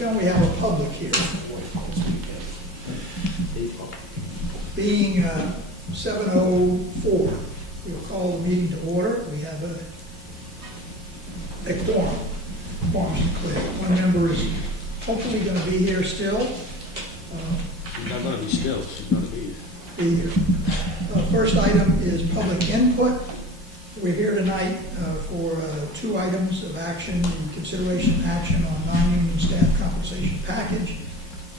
then we have a public here. Being 7:04, we'll call the meeting to order. We have a quorum. Quorum's clear. One member is hopefully going to be here still. She's not going to be still. She's going to be Here. First item is public input. We're here tonight for two items of action, consideration and action on non-union staff compensation package,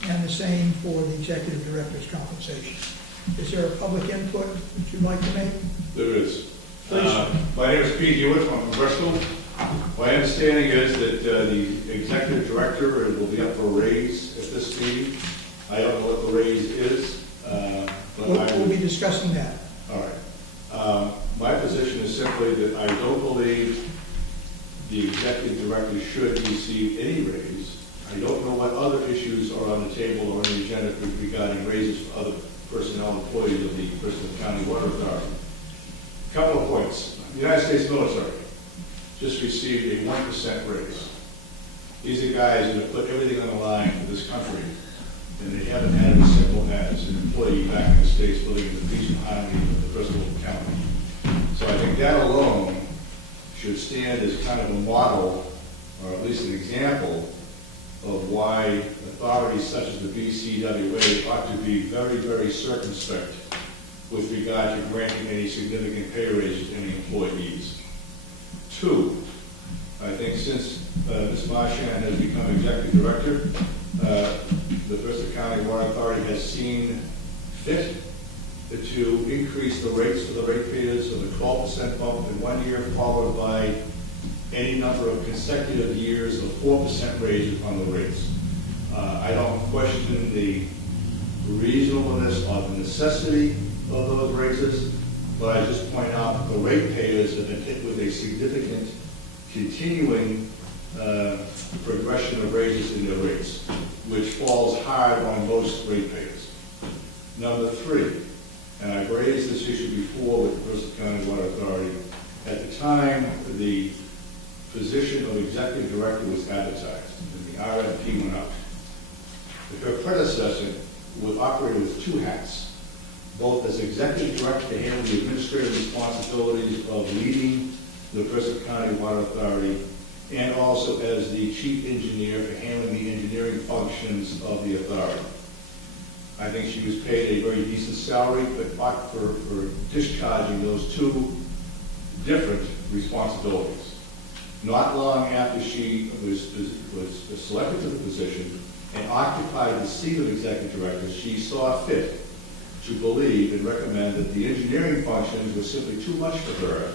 and the same for the executive director's compensation. Is there a public input that you'd like to make? There is. Please. My name is Pete Hewitt from Bristol. My understanding is that the executive director will be up for a raise at this meeting. I don't know what the raise is, but We'll be discussing that. All right. My position is simply that I don't believe the executive director should receive any raise. I don't know what other issues are on the table or on the agenda regarding raises for other personnel employees of the Bristol County Water Authority. A couple of points. The United States military just received a 1% raise. These are guys that have put everything on the line for this country, and they haven't had as simple as an employee back in the States living in the peace and harmony of the Bristol County. So I think that alone should stand as kind of a model, or at least an example, of why authorities such as the BCWA ought to be very, very circumspect with regard to granting any significant pay raises to any employees. Two, I think since Ms. Marchand has become executive director, the Bristol County Water Authority has seen fit to increase the rates for the ratepayers with a 12% bump in 1 year, followed by any number of consecutive years of 4% raises on the rates. I don't question the reasonableness or the necessity of those raises, but I just point out that the ratepayers have been hit with a significant continuing progression of raises in their rates, which falls hard on most ratepayers. Number three, and I've raised this issue before with the Bristol County Water Authority, at the time the position of executive director was advertised and the RFP went out. Her predecessor was operating with two hats, both as executive director to handle the administrative responsibilities of leading the Bristol County Water Authority, and also as the chief engineer for handling the engineering functions of the authority. I think she was paid a very decent salary, but for discharging those two different responsibilities. Not long after she was selected to the position and occupied the seat of executive director, she saw fit to believe and recommend that the engineering functions were simply too much for her.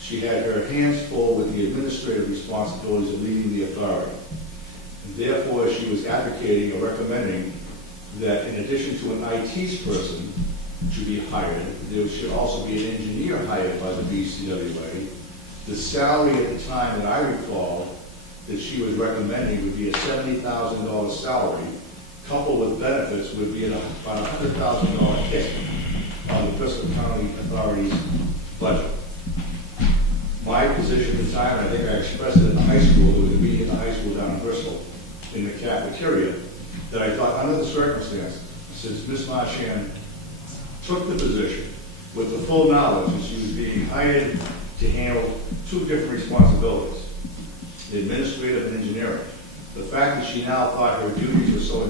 She had her hands full with the administrative responsibilities of leading the authority. And therefore, she was advocating or recommending that in addition to an IT person to be hired, there should also be an engineer hired by the BCWA. The salary at the time that I recall that she was recommending would be a $70,000 salary, coupled with benefits would be about a $100,000 hit on the Bristol County Authority's budget. My position at the time, and I think I expressed it in the high school, there was a meeting in the high school down in Bristol in the cafeteria, that I thought under the circumstances, since Ms. Marchand took the position with the full knowledge that she was being hired to handle two different responsibilities, the administrative and engineering. The fact that she now thought her duties were so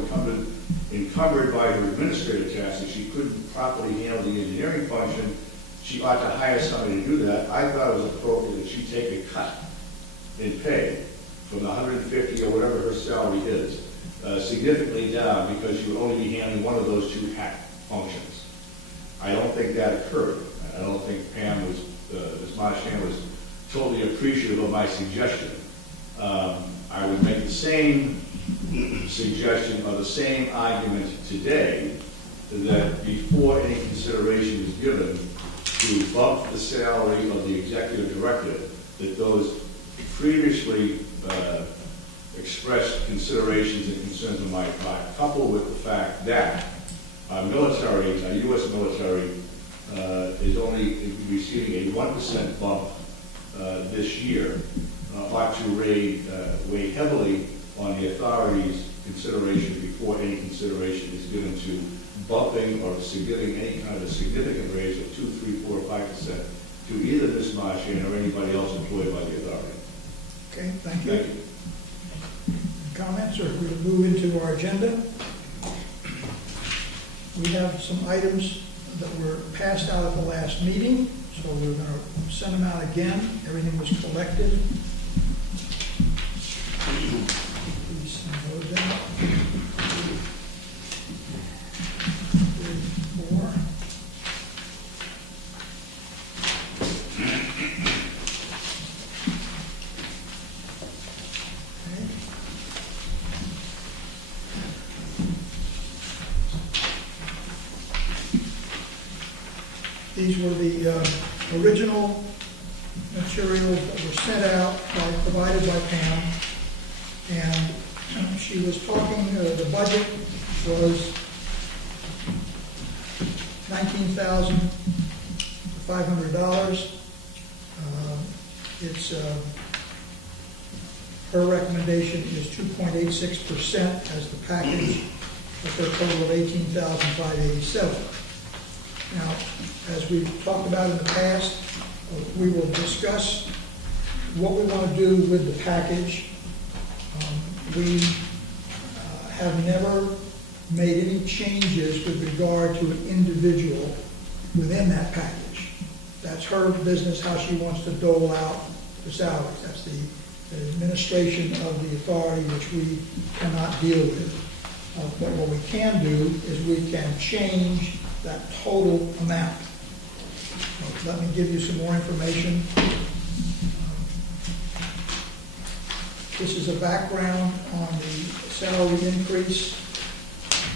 encumbered by her administrative tasks that she couldn't properly handle the engineering function, she ought to hire somebody to do that. I thought it was appropriate that she take a cut in pay from the 150 or whatever her salary is, significantly down, because she would only be handling one of those two hat functions. I don't think that occurred. I don't think Pam was, Ms. Marchand was totally appreciative of my suggestion. I would make the same suggestion or the same argument today that before any consideration is given to bump the salary of the executive director, that those previously expressed considerations and concerns on my part, coupled with the fact that our military, our U.S. military, is only receiving a 1% bump this year, ought to weigh heavily on the authority's consideration before any consideration is given to bumping or giving any kind of significant raise of 2, 3, 4, or 5% to either Ms. Marchand or anybody else employed by the authority. Okay, thank you. Thank you. Comments, or if we move into our agenda? We have some items that were passed out at the last meeting, so we're going to send them out again. Everything was collected. Please send those out. 3, 4. Okay. These were the original materials that were sent out, provided by Pam. And she was talking, the budget was $19,500. It's, her recommendation is 2.86% as the package, for a total of $18,587. Now, as we've talked about in the past, we will discuss what we want to do with the package. We have never made any changes with regard to an individual within that package. That's her business, how she wants to dole out the salaries. That's the administration of the authority, which we cannot deal with. But what we can do is we can change that total amount. So let me give you some more information. This is a background on the salary increase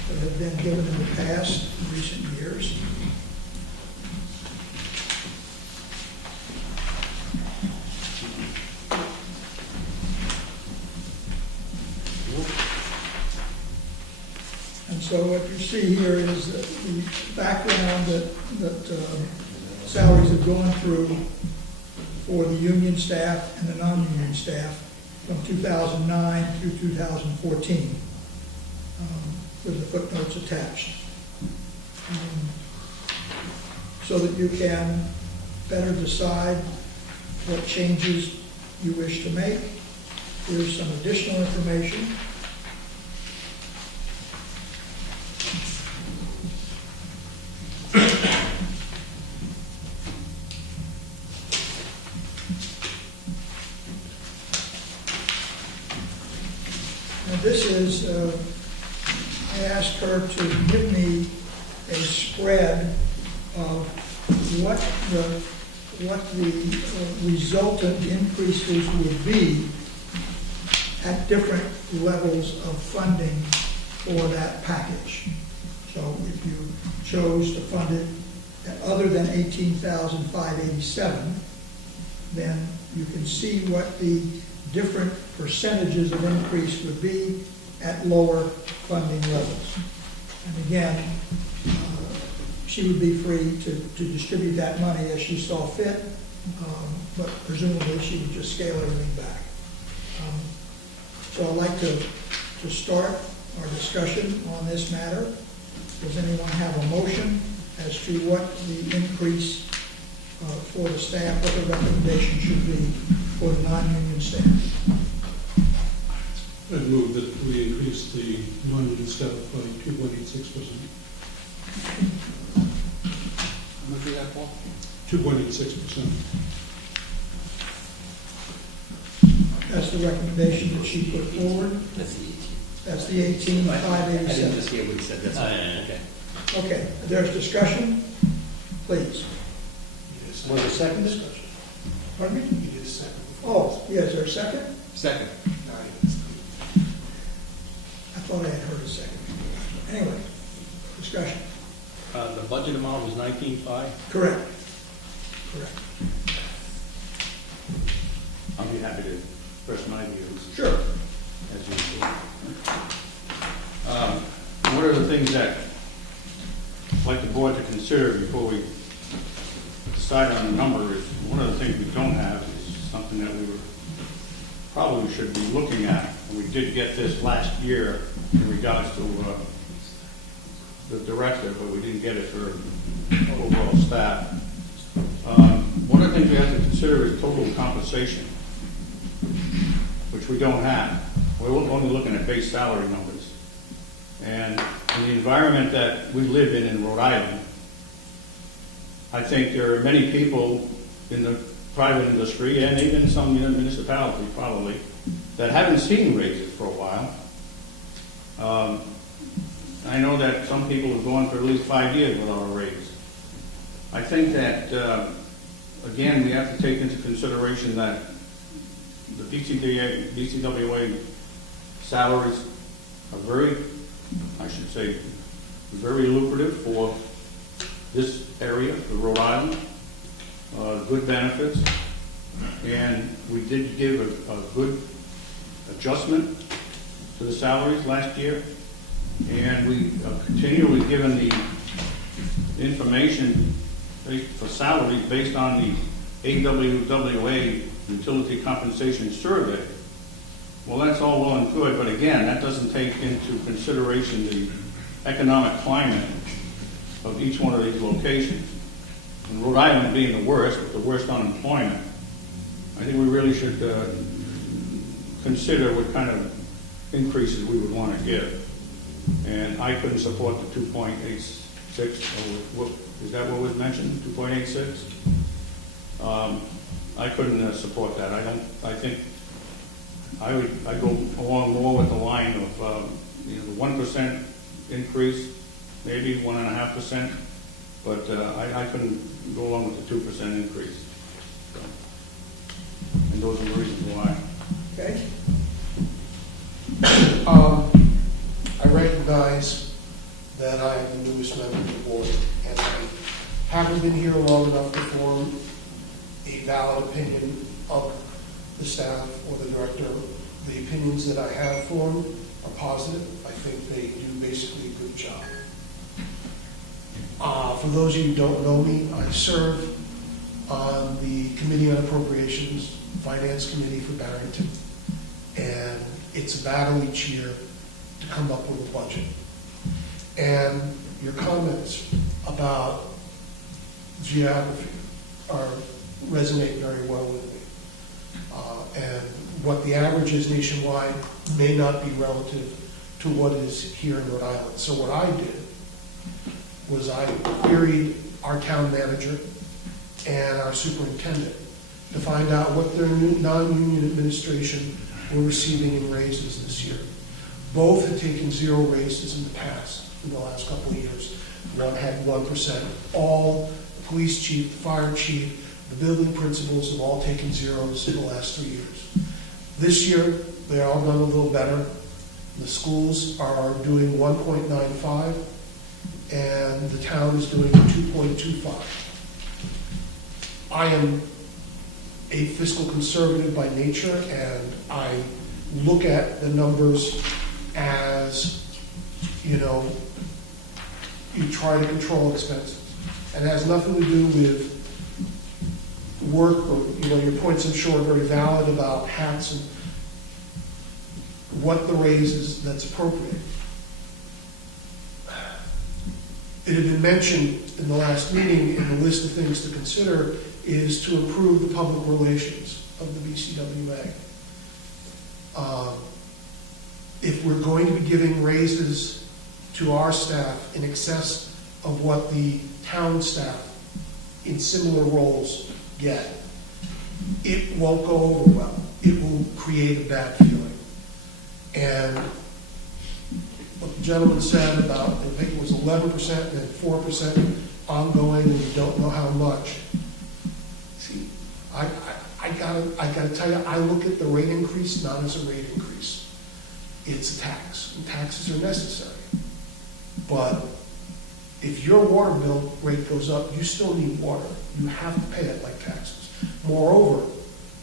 that have been given in the past, in recent years. And so what you see here is the background that salaries have gone through for the union staff and the non-union staff from 2009 through 2014, with the footnotes attached. So that you can better decide what changes you wish to make. Here's some additional information. This is, I asked her to give me a spread of what the resultant increases would be at different levels of funding for that package. So if you chose to fund it at other than $18,587, then you can see what the different percentages of increase would be at lower funding levels. And again, she would be free to distribute that money as she saw fit, but presumably she would just scale everything back. So I'd like to start our discussion on this matter. Does anyone have a motion as to what the increase for the staff, what the recommendation should be for the non-union staff? I'd move that we increase the non-union staff by 2.86%. How much is that, Paul? 2.86%. That's the recommendation that she put forward. That's the 18. That's the 18,587. I didn't just hear what he said, that's all. Okay. Okay, there's discussion, please. Was there a second discussion? Pardon me? You did a second. Oh, yeah, is there a second? Second. I thought I had heard a second. Anyway, discussion. The budget amount was 19.5. Correct. Correct. I'll be happy to express my views Sure. as usual. What are the things that I'd like the board to consider before we decide on the number is one of the things we don't have is something that we probably should be looking at And we did get this last year in regards to the director, but we didn't get it for overall staff. One of the things we have to consider is total compensation, which we don't have. We're only looking at base salary numbers. And in the environment that we live in Rhode Island, I think there are many people in the private industry and even some municipalities probably that haven't seen raises for a while. I know that some people have gone for at least 5 years without a raise. I think that, again, we have to take into consideration that the BCWA salaries are very, I should say, very lucrative for this area, for Rhode Island, good benefits, and we did give a good adjustment to the salaries last year, and we continually given the information for salaries based on the AWWA Utility Compensation Survey. Well, that's all well and good, but again, that doesn't take into consideration the economic climate of each one of these locations. And Rhode Island being the worst, with the worst unemployment, I think we really should consider what kind of increases we would want to give. And I couldn't support the 2.86, or is that what was mentioned, 2.86? I couldn't support that. I think I'd go along more with the line of the 1% increase, maybe 1.5%, but I couldn't go along with the 2% increase. So, and those are the reasons why. Okay? I recognize that I am the newest member of the board, and I haven't been here long enough to form a valid opinion of the staff or the director. The opinions that I have formed are positive. I think they do basically a good job. For those of you who don't know me, I serve on the Committee on Appropriations, Finance Committee for Barrington, and it's a battle each year to come up with a budget. And your comments about geography resonate very well with me. And what the average is nationwide may not be relative to what is here in Rhode Island. So what I did was I queried our town manager and our superintendent to find out what their non-union administration were receiving in raises this year. Both had taken 0 raises in the past, in the last couple of years. One had 1%. All, the police chief, the fire chief, the building principals have all taken 0s in the last 3 years. This year, they're all done a little better. The schools are doing 1.95, and the town is doing 2.25. I am a fiscal conservative by nature, and I look at the numbers as, you try to control expenses. And it has nothing to do with work or, your points I'm sure are very valid about hats and what the raise is that's appropriate. It had been mentioned in the last meeting in the list of things to consider is to improve the public relations of the BCWA. If we're going to be giving raises to our staff in excess of what the town staff in similar roles get, it won't go over well. It will create a bad feeling. And what the gentleman said about, I think it was 11% and 4% ongoing, and you don't know how much. See, I gotta tell you, I look at the rate increase not as a rate increase. It's a tax, and taxes are necessary. But if your water bill rate goes up, you still need water. You have to pay it like taxes. Moreover,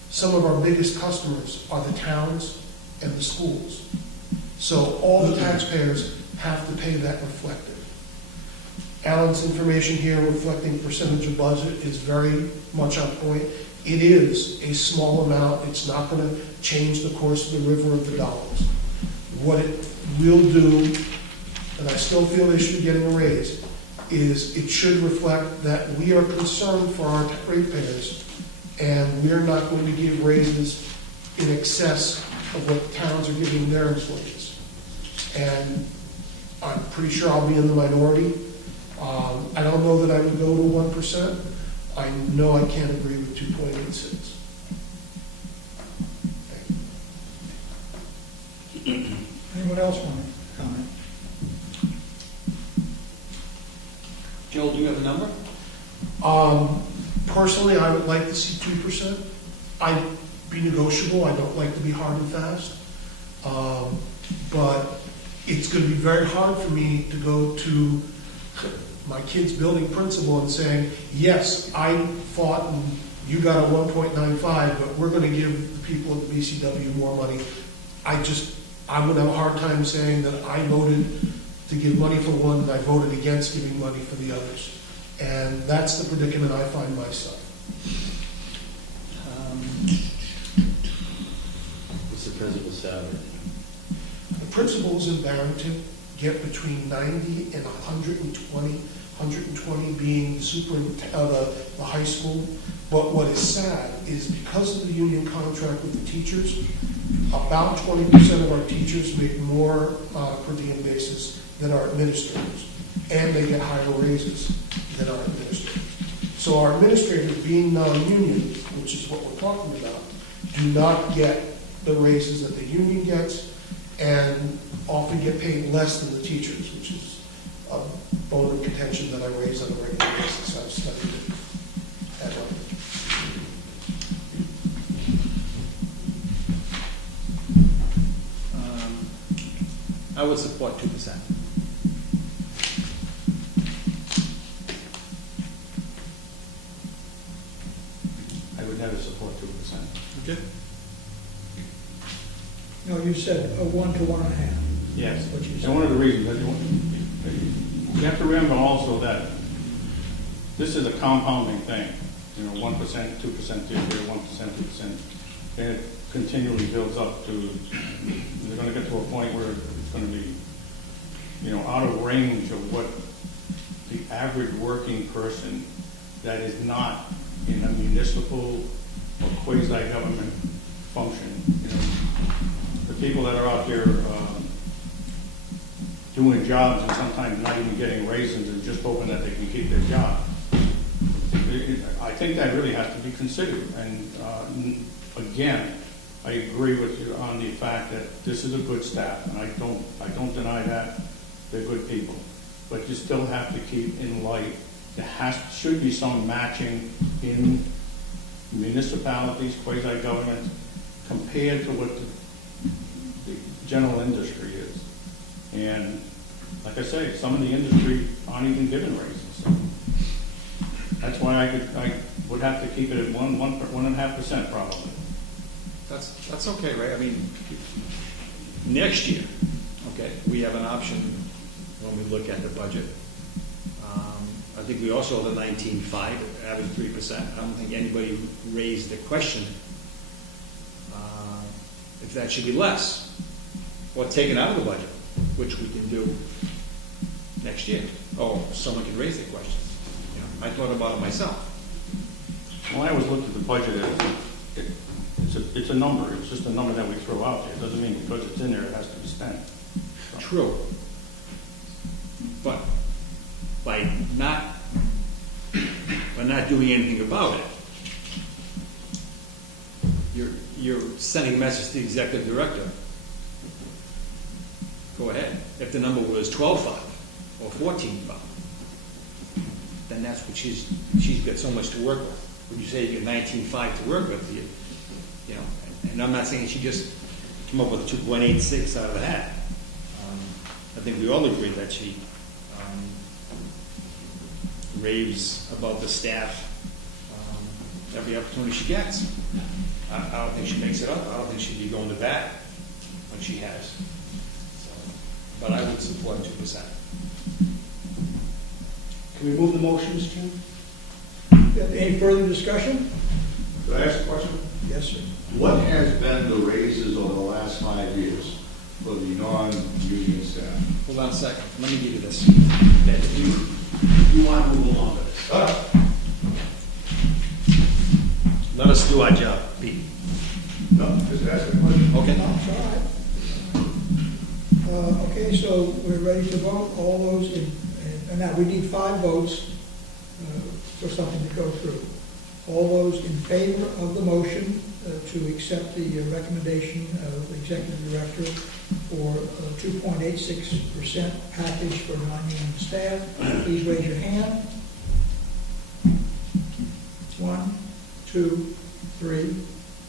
some of our biggest customers are the towns and the schools. So all the taxpayers have to pay that reflected. Alan's information here reflecting percentage of budget is very much on point. It is a small amount, it's not gonna change the course of the river of the dollars. What it will do, and I still feel they should be getting a raise, is it should reflect that we are concerned for our ratepayers, and we're not going to give raises in excess of what towns are giving their employees. And I'm pretty sure I'll be in the minority. I don't know that I would go to 1%. I know I can't agree with 2.86. Anyone else want to comment? Joel, do you have a number? Personally, I would like to see 2%. I'd be negotiable. I don't like to be hard and fast. But it's going to be very hard for me to go to my kid's building principal and saying, yes, I fought and you got a 1.95, but we're going to give the people at the BCW more money. I would have a hard time saying that I voted to give money for one and I voted against giving money for the others. And that's the predicament I find myself. What's the principal's salary? The principals in Barrington get between 90 and 120, 120 being the high school. But what is sad is because of the union contract with the teachers, about 20% of our teachers make more per diem basis than our administrators, and they get higher raises than our administrators. So our administrators, being non-union, which is what we're talking about, do not get the raises that the union gets, and often get paid less than the teachers, which is a bone of contention that I raise on a regular basis. I've studied it at London. I would support 2%. I would never support 2%. Okay. No, you said a 1 to 1.5. Yes, What you said. and one of the reasons, that you have to remember also that this is a compounding thing. 1%, 2% this year, 1%, 2%, and it continually builds up to, we're gonna get to a point where it's gonna be, out of range of what the average working person that is not in a municipal or quasi-government function, the people that are out there doing jobs and sometimes not even getting raises and just hoping that they can keep their job. I think that really has to be considered. And again, I agree with you on the fact that this is a good staff, and I don't deny that. They're good people. But you still have to keep in light, should be some matching in municipalities, quasi-government, compared to what the general industry is. And like I say, some of the industry aren't even given raises. So that's why I would have to keep it at 1.5% probably. That's okay, right? I mean, next year, okay, we have an option when we look at the budget. I think we also have the 19.5, average 3%. I don't think anybody raised the question if that should be less or taken out of the budget, which we can do next year. Oh, someone can raise the question. I thought about it myself. When I always looked at the budget, it's a number. It's just a number that we throw out there. It doesn't mean because it's in there it has to be spent. So. True. But by not doing anything about it, you're sending a message to the executive director. Go ahead. If the number was 12.5 or 14.5, then that's what she's got so much to work with. When you say you get 19.5 to work with, and I'm not saying she just came up with 2.86 out of the hat. I think we all agree that she raves about the staff every opportunity she gets. I don't think she makes it up. I don't think she'd be going to bat when she has. So, but I would support 2%. Can we move the motions, Jim? Any further discussion? Could I ask a question? Yes, sir. What has been the raises over the last 5 years for the non-union staff? Hold on a second, let me give you this. You want to move along with this? Let us do our job, Pete. No, just ask a question. Okay? No, it's all right. Okay, so we're ready to vote. All those and now we need 5 votes for something to go through. All those in favor of the motion to accept the recommendation of the executive director for a 2.86% package for non-union staff, please raise your hand. 1, 2, 3,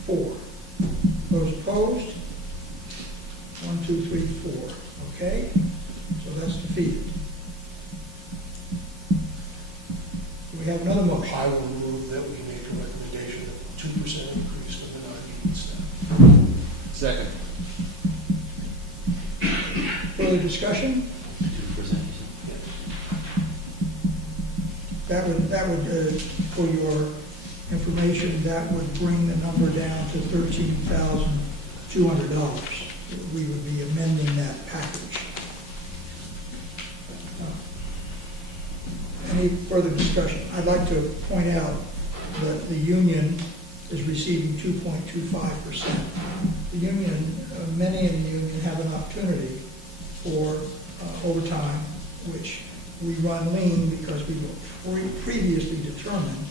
4. Those opposed? 1, 2, 3, 4. Okay, so that's defeated. We have another motion. I will move that we make a recommendation of 2% increase for the non-union staff. Second. Further discussion? That would, for your information, that would bring the number down to $13,200. We would be amending that package. Any further discussion? I'd like to point out that the union is receiving 2.25%. The union, many in the union have an opportunity for overtime, which we run lean because we previously determined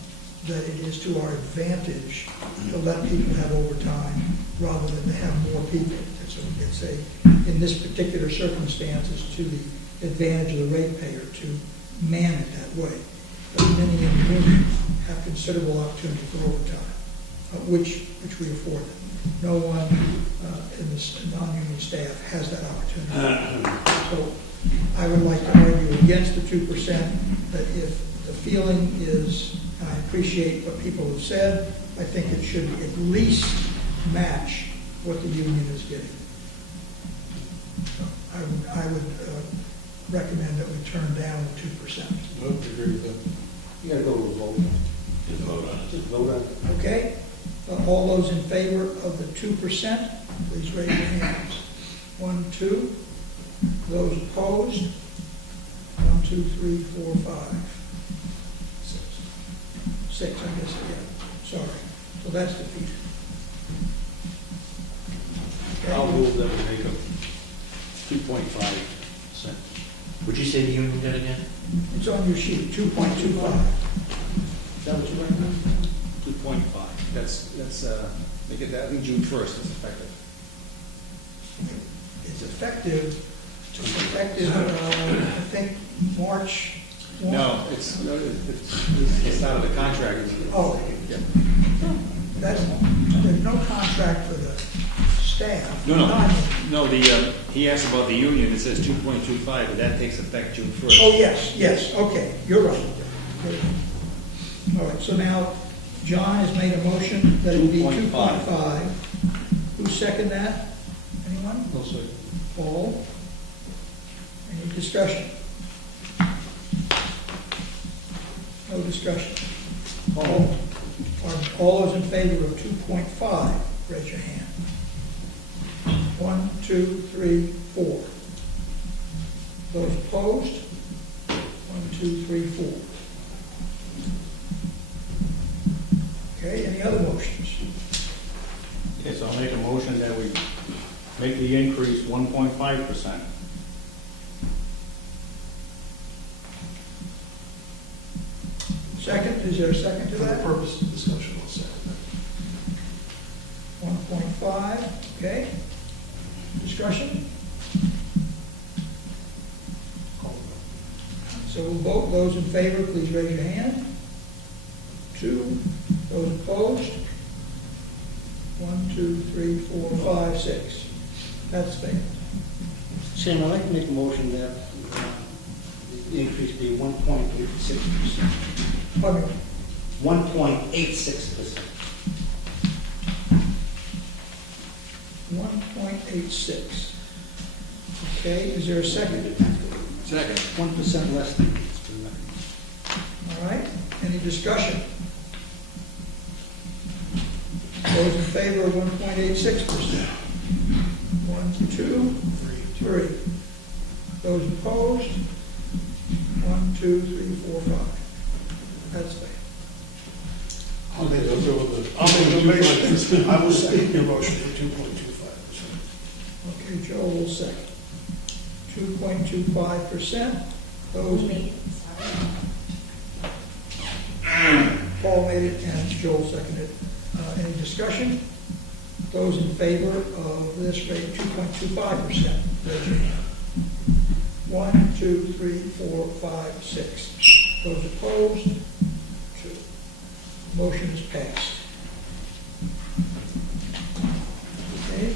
that it is to our advantage to let people have overtime rather than to have more people. It's in this particular circumstance, it's to the advantage of the ratepayer to man it that way. But many in the union have considerable opportunity for overtime, which we afford them. No one in the non-union staff has that opportunity. So I would like to argue against the 2%, that if the feeling is, and I appreciate what people have said, I think it should at least match what the union is getting. So I would recommend that we turn down the 2%. I would agree with that. You gotta go to a vote. Just vote on it. Just vote on it. Okay? All those in favor of the 2%, please raise your hands. 1, 2. Those opposed? 1, 2, 3, 4, 5. 6, I guess, yeah. Sorry. So that's defeated. Okay. I'll move that we make a 2.5%. Would you say the union did again? It's on your sheet, 2.25. Is that what you recommend? 2.5. That's, make it that, I think June 1st is effective. It's effective, I think, March 1. No, it's not in the contract. Oh, Yeah. There's no contract for the staff. No, he asked about the union, it says 2.25, but that takes effect June 1st. Oh, yes, okay, you're right. All right, so now, John has made a motion that it would be 2.5. Who seconded that? Anyone? I'll say. Paul? Any discussion? No discussion. All those in favor of 2.5, raise your hand. 1, 2, 3, 4. Those opposed? 1, 2, 3, 4. Okay, any other motions? Yes, I'll make a motion that we make the increase 1.5%. Second, is there a second to For the that? purpose of discussion, I'll say that. 1.5, okay. Discussion? Call the vote. So we'll vote. Those in favor, please raise your hand. 2. Those opposed? 1, 2, 3, 4, 5, 6. That's failed. Chairman, I'd like to make a motion that the increase be 1.86%. Pardon me? 1.86%. 1.86. Okay, is there a second? Second. 1% less than. All right, any discussion? Those in favor of 1.86%? 1, 2, 3. Those opposed? 1, 2, 3, 4, 5. That's fair. I'll make the motion. I will second your motion for 2.25%. Okay, Joe will second. 2.25%. Those, Paul made it and Joel seconded. Any discussion? Those in favor of this rate, 2.25%, raise your hand. 1, 2, 3, 4, 5, 6. Those opposed? 2. Motion is passed. Okay.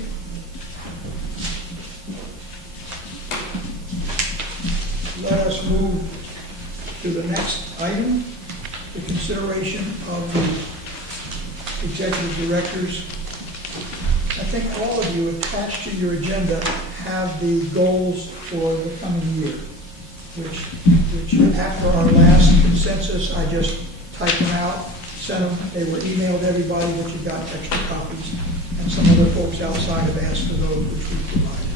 Let us move to the next item, the consideration of the executive directors. I think all of you attached to your agenda have the goals for the coming year, which after our last consensus, I just typed them out, sent them, they were emailed to everybody, but you got extra copies. And some other folks outside have asked for those, which we provided.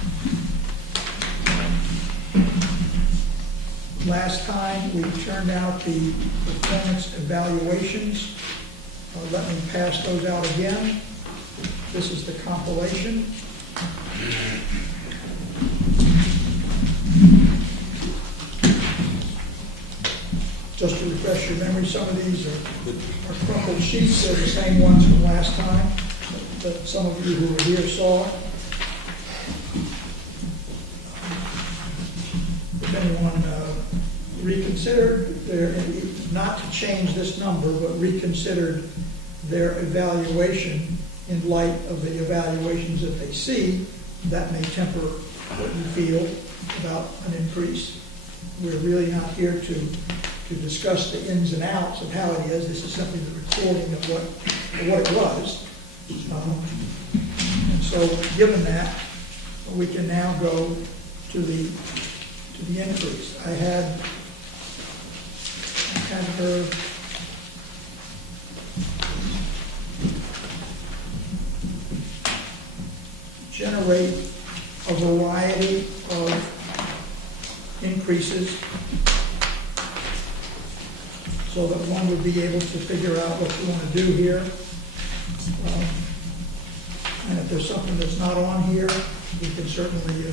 Last time, we turned out the performance evaluations. Let me pass those out again. This is the compilation. Just to refresh your memory, some of these are crumpled sheets. They're the same ones from last time that some of you who were here saw. If anyone reconsidered not to change this number, but reconsidered their evaluation in light of the evaluations that they see, that may temper what you feel about an increase. We're really not here to discuss the ins and outs of how it is. This is simply the recording of what it was. And so, given that, we can now go to the increase. I had her generate a variety of increases so that one would be able to figure out what you want to do here. And if there's something that's not on here, we can certainly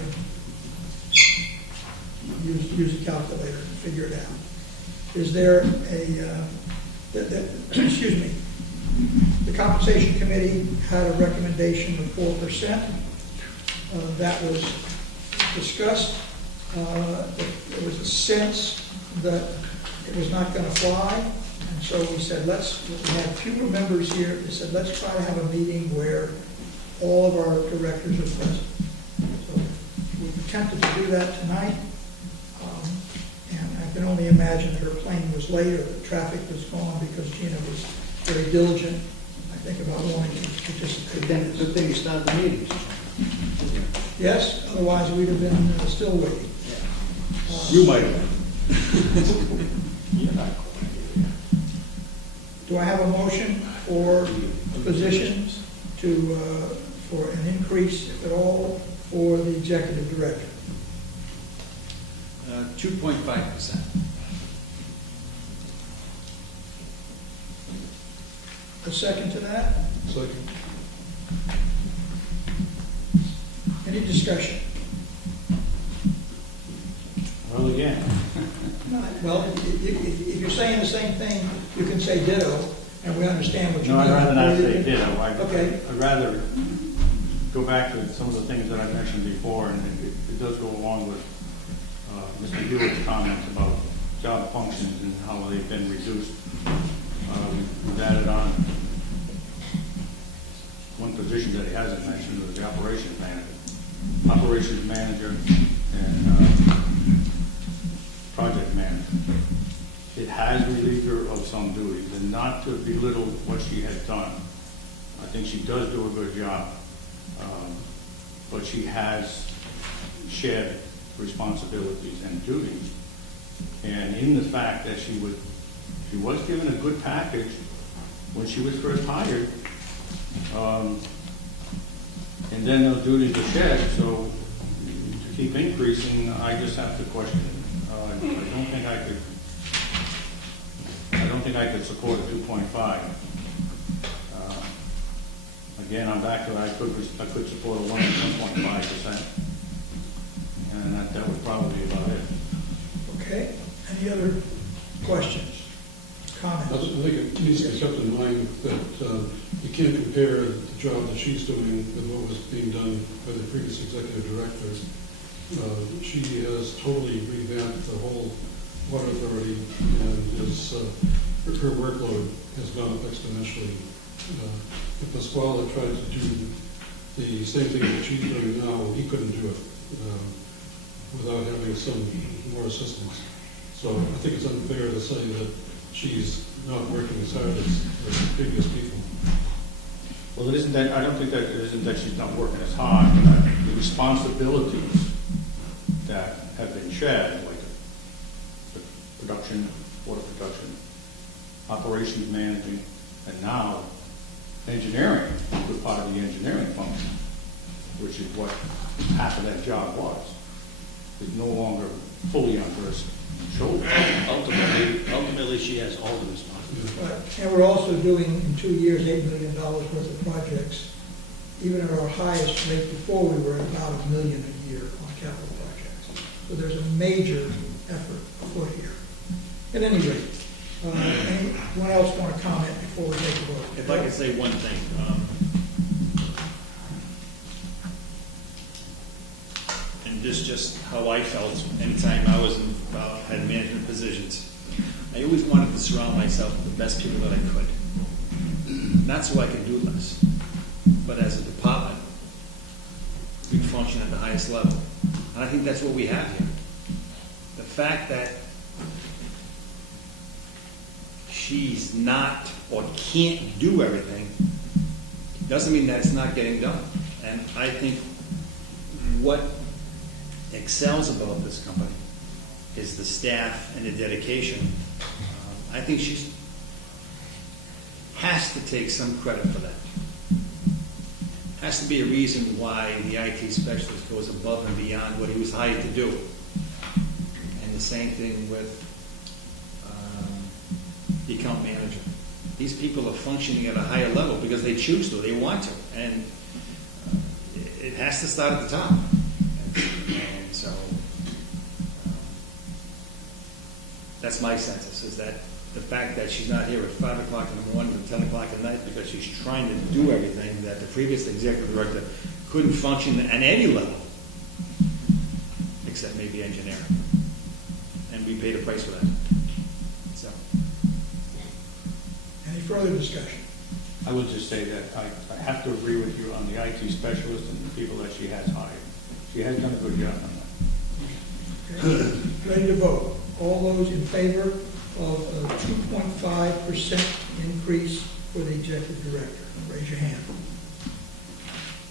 use a calculator and figure it out. Is there excuse me, the compensation committee had a recommendation of 4%. That was discussed. There was a sense that it was not going to fly, and so we said, we had fewer members here. We said, let's try to have a meeting where all of our directors are present. So we attempted to do that tonight, and I can only imagine that her plane was late or the traffic was gone because Gina was very diligent, I think, about wanting to participate. Then it's a good thing you started the meetings. Yes, otherwise we'd have been still waiting. You might have. Do I have a motion for positions for an increase, if at all, for the executive director? 2.5%. A second to that? Second. Any discussion? Well, again, Well, if you're saying the same thing, you can say ditto, and we understand what you no, mean. I'd rather not say ditto. Okay. I'd rather go back to some of the things that I mentioned before, and it does go along with Mr. Hewitt's comments about job functions and how they've been reduced. We've added on one position that he hasn't mentioned, was the operations manager and project manager. It has relieved her of some duties, and not to belittle what she has done. I think she does do a good job, but she has shared responsibilities and duties. And in the fact that she was given a good package when she was first hired, And then they'll do it in the shed, so to keep increasing, I just have to question it. I don't think I could support a 2.5. Again, I'm back to, I could support a 1.5%. And that would probably be about it. Okay, any other questions, I comments? think it needs to be kept in mind that you can't compare the job that she's doing with what was being done by the previous executive director. She has totally revamped the whole water authority, and her workload has gone up exponentially. If Pasquale tried to do the same thing that she's doing now, he couldn't do it without having some more assistance. So I think it's unfair to say that she's not working as hard as the previous people. Well, it isn't that, I don't think that it isn't that she's not working as hard, but the responsibilities that have been shared, like the production, water production, operations managing, and now engineering, was part of the engineering function, which is what half of that job was, is no longer fully on her shoulders. Ultimately, she has all the responsibility. Right. And we're also doing, in 2 years, $8 million worth of projects. Even at our highest rate before, we were at about $1 million a year on capital projects. So there's a major effort afoot here. At any rate, anyone else want to comment before we take a vote? If I could say one thing, and this just how I felt anytime I was had management positions. I always wanted to surround myself with the best people that I could. Not so I could do less, but as a department, we function at the highest level. And I think that's what we have here. The fact that she's not or can't do everything doesn't mean that it's not getting done. And I think what excels about this company is the staff and the dedication. I think she has to take some credit for that. Has to be a reason why the IT specialist goes above and beyond what he was hired to do. And the same thing with the account manager. These people are functioning at a higher level because they choose to, they want to, and it has to start at the top. And so that's my census, is that the fact that she's not here at 5 o'clock in the morning and 10 o'clock at night because she's trying to do everything that the previous executive director couldn't function at any level, except maybe engineering. And we paid a price for that. So. Any further discussion? I would just say that I have to agree with you on the IT specialist and the people that she has hired. She has done a good job on that. Okay. Ready to vote? All those in favor of a 2.5% increase for the executive director, raise your hand.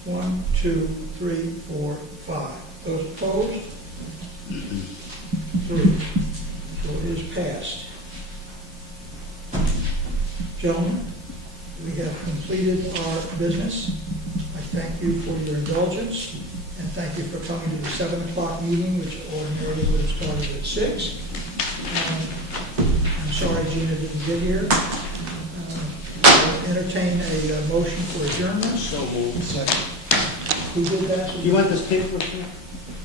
1, 2, 3, 4, 5. Those opposed? 3. So it is passed. Gentlemen, we have completed our business. I thank you for your indulgence, and thank you for coming to the 7 o'clock meeting, which ordinarily would have started at 6. I'm sorry Gina didn't get here. I'll entertain a motion for adjournment. So moved. Second. Who did that? Do you want this paper here?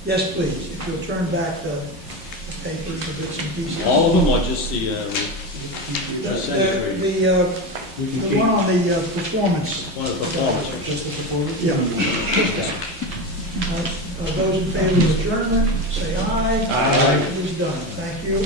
Yes, please. If you'll turn back the papers, the bits and pieces. All of them, or just the The one on the performance. one of the performance? Just the performance? Yeah. Those in favor of adjournment, say aye. Aye. It is done. Thank you.